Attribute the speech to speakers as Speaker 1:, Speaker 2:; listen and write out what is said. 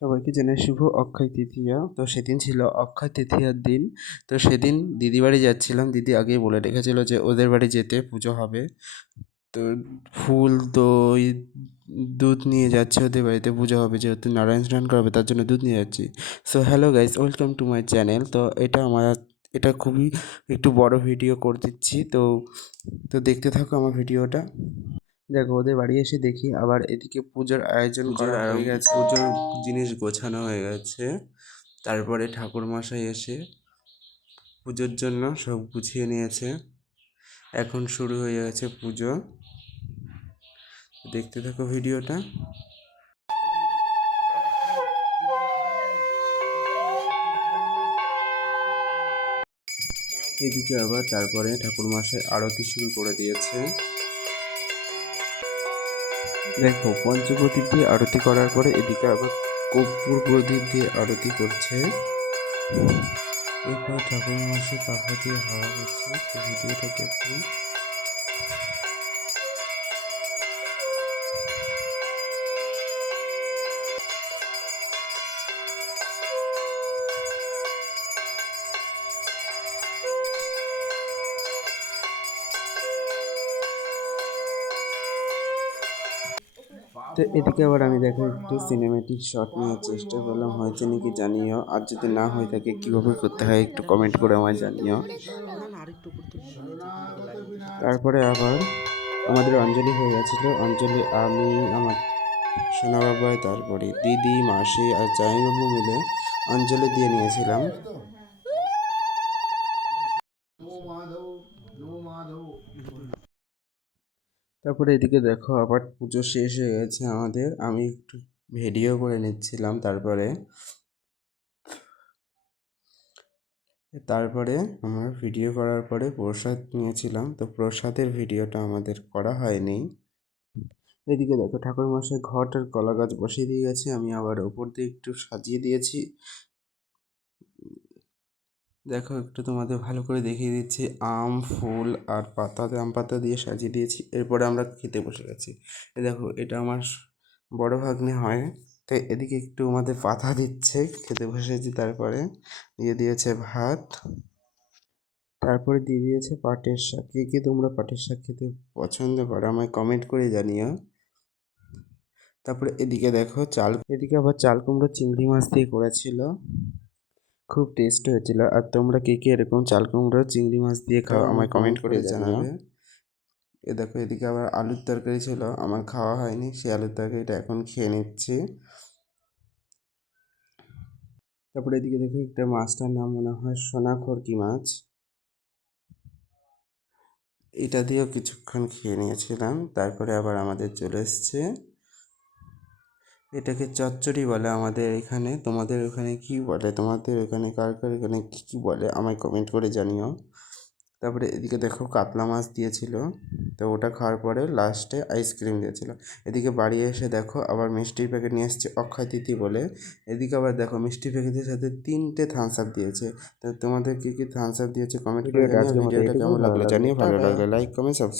Speaker 1: সবাইকে জানাই শুভ অক্ষয় তৃতীয়া। তো সেদিন ছিল অক্ষয় তৃতীয়ার দিন। তো সেদিন দিদি বাড়ি যাচ্ছিলাম। দিদি আগেই বলে রেখেছিল যে ওদের বাড়ি যেতে পুজো হবে। তো ফুল, দই, দুধ নিয়ে যাচ্ছে ওদের বাড়িতে। পুজো হবে যেহেতু নারায়ণ স্নান করাবে, তার জন্য দুধ নিয়ে যাচ্ছি। So hello guys welcome to my channel তো এটা আমার, এটা খুবই একটু বড় ভিডিও করে দিচ্ছি। তো তো দেখতে থাকো আমার ভিডিওটা দেখো ওদের বাড়ি এসে দেখি আবার এদিকে পুজোর আয়োজন করা হয়ে গেছে। পুজোর জিনিস গোছানো হয়ে গেছে। তারপরে ঠাকুর মশাই এসে পুজোর জন্য সব গুছিয়ে নিয়েছে। এখন শুরু হয়ে গেছে পুজো। দেখতে থাকো ভিডিওটা। এদিকে আবার তারপরে ঠাকুর মশাই আরতি শুরু করে দিয়েছে। দেখো পঞ্চপ্রদীপ দিয়ে আরতি করার পরে এদিকে আবার কর্পূর প্রদীপ দিয়ে আরতি করছে। এরপর ঠাকুর মশাই পাখা দিয়ে হাওয়া হচ্ছে ভিডিওটা দেখুন। তো এদিকে আবার আমি দেখো একটু সিনেমেটিক শট নেওয়ার চেষ্টা করলাম। হয়েছে নাকি জানিও? আর যদি না হয়ে থাকে, কীভাবে করতে হয় একটু কমেন্ট করে আমায় জানিও। তারপরে আবার আমাদের অঞ্জলি হয়ে গেছিল। অঞ্জলি, আমি, আমার সোনা বাবাই, তারপরে দিদি, মাসি আর জামাইবাবু মিলে অঞ্জলি দিয়ে নিয়েছিলাম। তারপরে এদিকে দেখো আবার পুজো শেষ হয়ে গেছে আমাদের। আমি একটু ভিডিও করে নিচ্ছিলাম তারপরে। তারপরে আমার ভিডিও করার পরে প্রসাদ নিয়েছিলাম। তো প্রসাদের ভিডিওটা আমাদের করা হয়নি। এদিকে দেখো ঠাকুর মশাই ঘরটার কলা গাছ বসিয়ে দিয়ে গেছে। আমি আবার ওপর দিয়ে একটু সাজিয়ে দিয়েছি। দেখো, একটু তোমাদের ভালো করে দেখিয়ে দিচ্ছি। আম, ফুল আর পাতাতে আম পাতা দিয়ে সাজিয়ে দিয়েছি। এরপরে আমরা খেতে বসে গেছি। দেখো, এটা আমার বড় ভাগ্নে হয়। তো এদিকে একটু আমাদের পাতা দিচ্ছে। খেতে বসেছি তারপরে। দিয়ে দিয়েছে ভাত। তারপরে দিয়ে দিয়েছে পাটের শাক। কে কে তোমরা পাটের শাক খেতে পছন্দ করো আমায় কমেন্ট করে জানিও। তারপরে এদিকে দেখো, চাল, এদিকে আবার চাল কুমড়ো চিংড়ি মাছ দিয়ে করেছিল। খুব টেস্ট হয়েছিল। আর তোমরা কে কে এরকম চাল কুমড়ো চিংড়ি মাছ দিয়ে খাও আমায় কমেন্ট করে জানাবে। এ দেখো এদিকে আবার আলুর তরকারি ছিল আমার খাওয়া হয়নি সেই আলুর তরকারিটা এখন খেয়ে নিচ্ছি। তারপরে এদিকে দেখো একটা মাছটার নাম মনে হয় সোনা খরকি মাছ। এটা দিয়েও কিছুক্ষণ খেয়ে নিয়েছিলাম তারপরে আবার আমাদের চলে এসছে। এটাকে চচ্চড়ি বলে আমাদের এখানে। তোমাদের ওখানে কী বলে? তোমাদের ওখানে কার কার এখানে কী কী বলে? আমায় কমেন্ট করে জানিও। তারপরে এদিকে দেখো কাতলা মাছ দিয়েছিল। তো ওটা খাওয়ার পরে লাস্টে আইসক্রিম দিয়েছিল। এদিকে বাড়ি এসে দেখো আবার মিষ্টির প্যাকেট নিয়ে এসছে অক্ষয় তিথি বলে। এদিকে আবার দেখো মিষ্টি প্যাকেটের সাথে তিনটে থামস আপ দিয়েছে। তো তোমাদের কী কী থামস আপ দিয়েছে কমেন্ট করে ভিডিওটা কেমন লাগল জানিও। ভালো লাগলে লাইক কমেন্ট সাবস্ক্রাইব